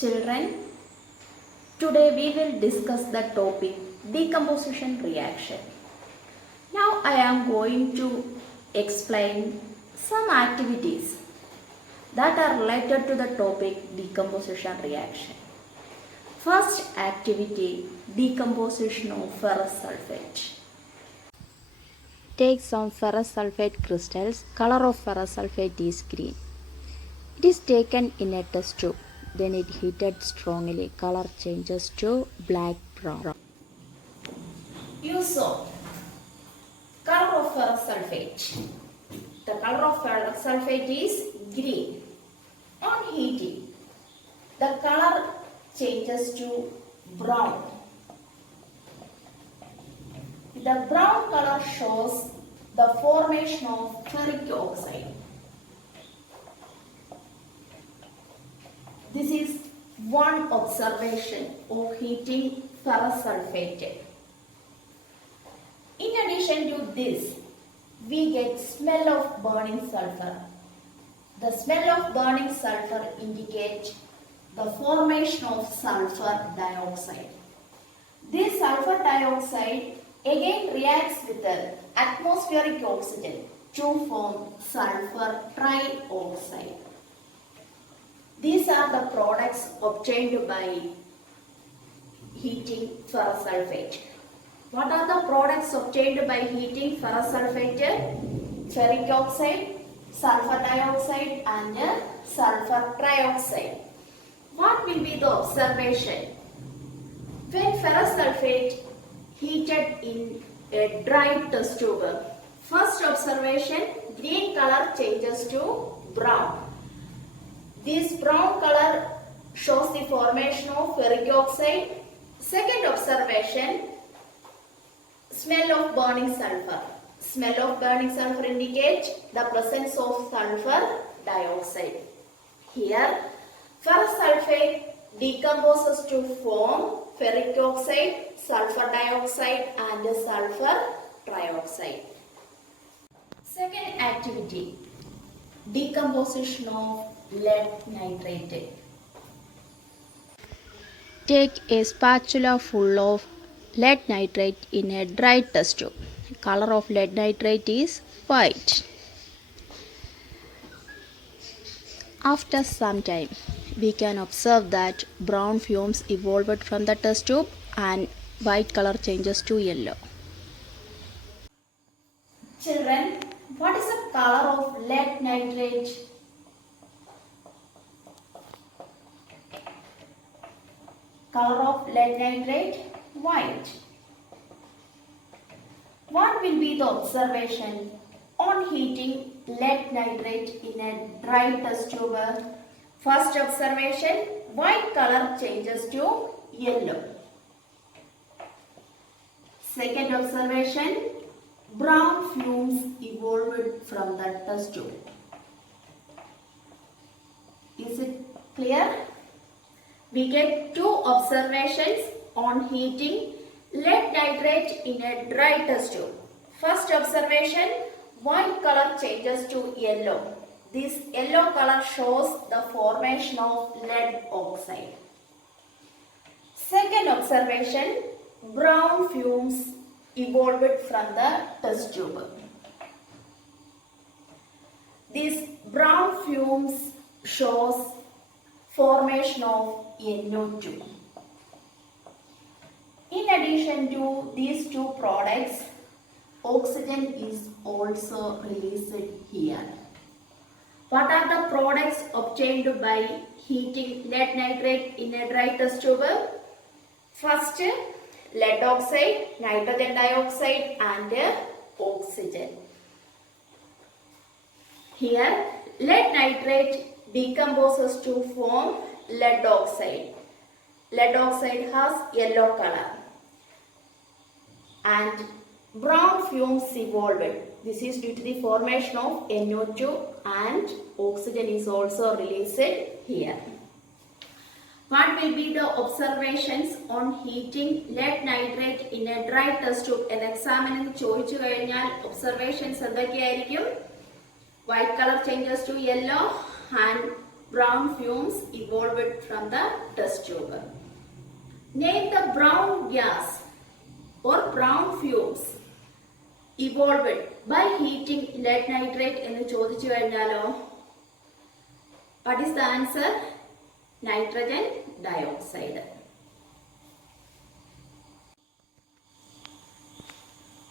Children, today we will discuss the topic decomposition reaction. Now I am going to explain some activities that are related to the topic decomposition reaction. First activity, decomposition of ferrous sulfate. Take some ferrous sulfate crystals. Color of ferrous sulfate is green. It is taken in a test tube. Then it heated strongly. Color changes to black brown. You saw color of ferrous sulfate. The color of ferrous sulfate is green. On heating, the color changes to brown. The brown color shows the formation of ferric oxide. This is one observation of heating ferrous sulfate. In addition to this, we get smell of burning sulfur. The smell of burning sulfur indicates the formation of sulfur dioxide. This sulfur dioxide again reacts with the atmospheric oxygen to form sulfur trioxide. These are the products obtained by heating ferrous sulfate. What are the products obtained by heating ferrous sulfate? Ferric oxide, sulfur dioxide and sulfur trioxide. What will be the observation? When ferrous sulfate heated in a dry test tube, first observation, green color changes to brown. This brown color shows the formation of ferric oxide. Second observation, smell of burning sulfur. Smell of burning sulfur indicates the presence of sulfur dioxide. Here, ferrous sulfate decomposes to form ferric oxide, sulfur dioxide and sulfur trioxide. Second activity, decomposition of lead nitrate. Take a spatula full of lead nitrate in a dry test tube. Color of lead nitrate is white. After some time, we can observe that brown fumes evolved from the test tube and white color changes to yellow. Children, what is the color of lead nitrate? Color of lead nitrate, white. What will be the observation on heating lead nitrate in a dry test tube? First observation, white color changes to yellow. Second observation, brown fumes evolved from the test tube. Is it clear? We get two observations on heating lead nitrate in a dry test tube. First observation, white color changes to yellow. This yellow color shows the formation of lead oxide. Second observation, brown fumes evolved from the test tube. These brown fumes shows formation of NO2. In addition to these two products, oxygen is also released here. What are the products obtained by heating lead nitrate in a dry test tube? First, lead oxide, nitrogen dioxide and oxygen. Here, lead nitrate decomposes to form lead oxide. Lead oxide has yellow color and brown fumes evolved. This is due to the formation of NO2 and oxygen is also released here. What will be the observations on heating lead nitrate in a dry test tube? An examiner ചോദിച്ചു കഴിഞ്ഞാൽ observations എന്തൊക്കെയായിരിക്കും? White color changes to yellow and brown fumes evolved from the test tube. Name the brown gas or brown fumes evolved by heating lead nitrate എന്ന് ചോദിച്ചു കഴിഞ്ഞാലോ? What is the answer? Nitrogen dioxide.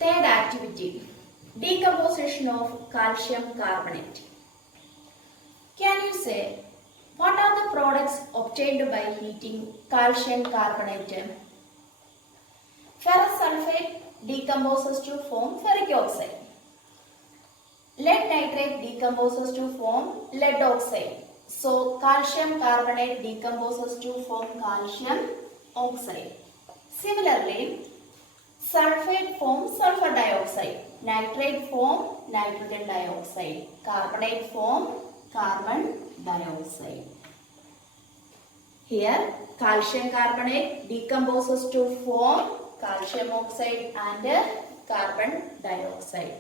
Third activity, decomposition of calcium carbonate. Can you say what are the products obtained by heating calcium carbonate? Ferrous sulfate decomposes to form ferric oxide. Lead nitrate decomposes to form lead oxide. So calcium carbonate decomposes to form calcium oxide. Similarly, sulfate forms sulfur dioxide, nitrate form nitrogen dioxide, carbonate form carbon dioxide. Here calcium carbonate decomposes to form calcium oxide and carbon dioxide.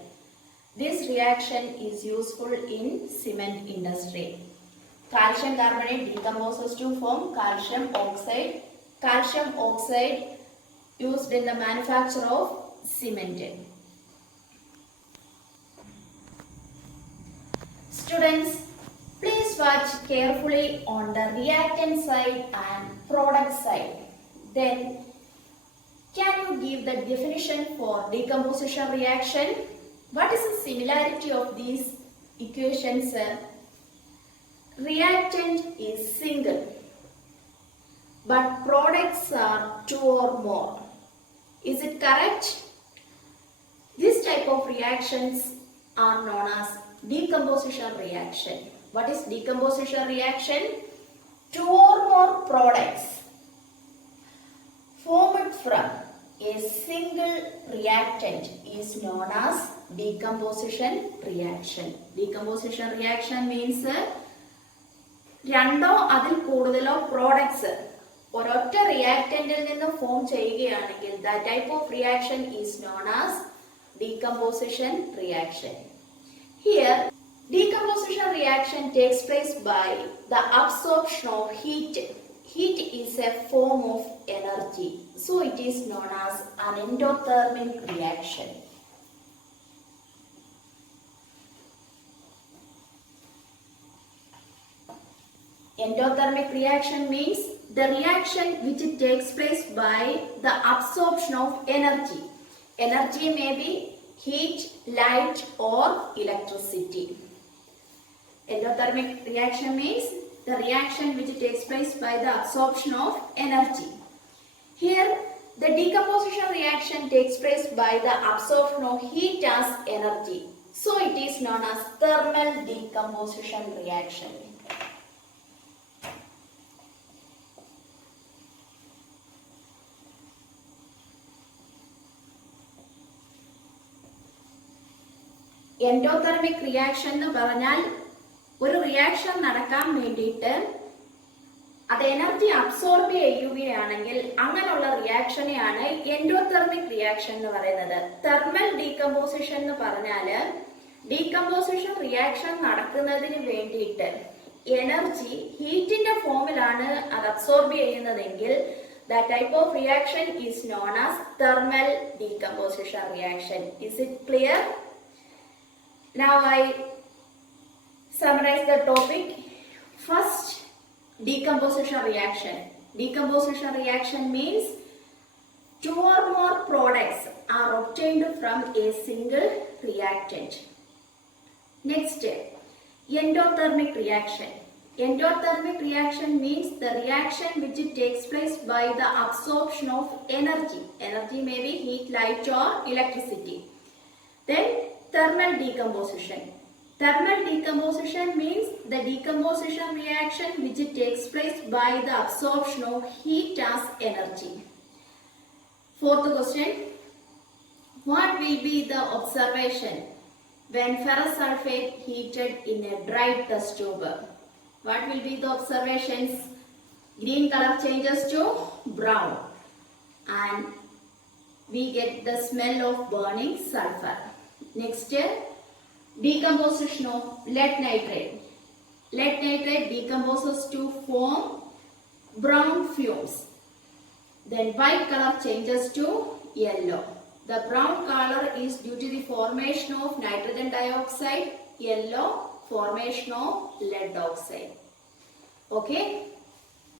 This reaction is useful in cement industry. Calcium carbonate decomposes to form calcium oxide. Calcium oxide used in the manufacture of cement. Students, please watch carefully on the reactant side and product side. Then, can you give the definition for decomposition reaction? What is the similarity of these equations? Reactant is single, but products are two or more. Is it correct? This type of reactions are known as decomposition reaction. What is decomposition reaction? Two or more products formed from a single reactant is known as decomposition reaction. Decomposition reaction means രണ്ടോ അതിൽ കൂടുതലോ products ഒരൊറ്റ റിയാക്ടന്റിൽ നിന്ന് form ചെയ്യുകയാണെങ്കിൽ the type of reaction is known as decomposition reaction. Here, decomposition reaction takes place by the absorption of heat. Heat is a form of energy, so it is known as an endothermic reaction. Endothermic reaction means the reaction which takes place by the absorption of energy. Energy may be heat, light or electricity. Endothermic reaction means the reaction which takes place by the absorption of energy. Here, the decomposition reaction takes place by the absorption of heat as energy. So, it is known as thermal decomposition reaction. Endothermic reaction എന്ന് പറഞ്ഞാൽ ഒരു reaction നടക്കാൻ വേണ്ടിയിട്ട് അത് energy absorb ചെയ്യുകയാണെങ്കിൽ അങ്ങനെയുള്ള റിയാക്ഷനെയാണ് endothermic reaction എന്ന് പറയുന്നത്. തെർമൽ ഡീകമ്പോസിഷൻ എന്ന് പറഞ്ഞാൽ ഡീകമ്പോസിഷൻ റിയാക്ഷൻ നടക്കുന്നതിന് വേണ്ടിയിട്ട് എനർജി ഹീറ്റിന്റെ ഫോമിലാണ് അത് അബ്സോർബ് ചെയ്യുന്നതെങ്കിൽ the type of reaction is known as thermal decomposition reaction. Is it clear? Now I summarize the topic. First, decomposition reaction. Decomposition reaction means two or more products are obtained from a single reactant. Next, endothermic reaction. Endothermic reaction means the reaction which takes place by the absorption of energy. Energy may be heat, light or electricity. Then thermal decomposition. Thermal decomposition means the decomposition reaction which takes place by the absorption of heat as energy. Fourth question. What will be the observation when ferrous sulfate heated in a dry test tube? What will be the observations? Green color changes to brown and we get the smell of burning sulfur. Next, decomposition of lead nitrate. Lead nitrate decomposes to form brown fumes. Then white color changes to yellow. The brown color is due to the formation of nitrogen dioxide, yellow formation of lead oxide. Okay.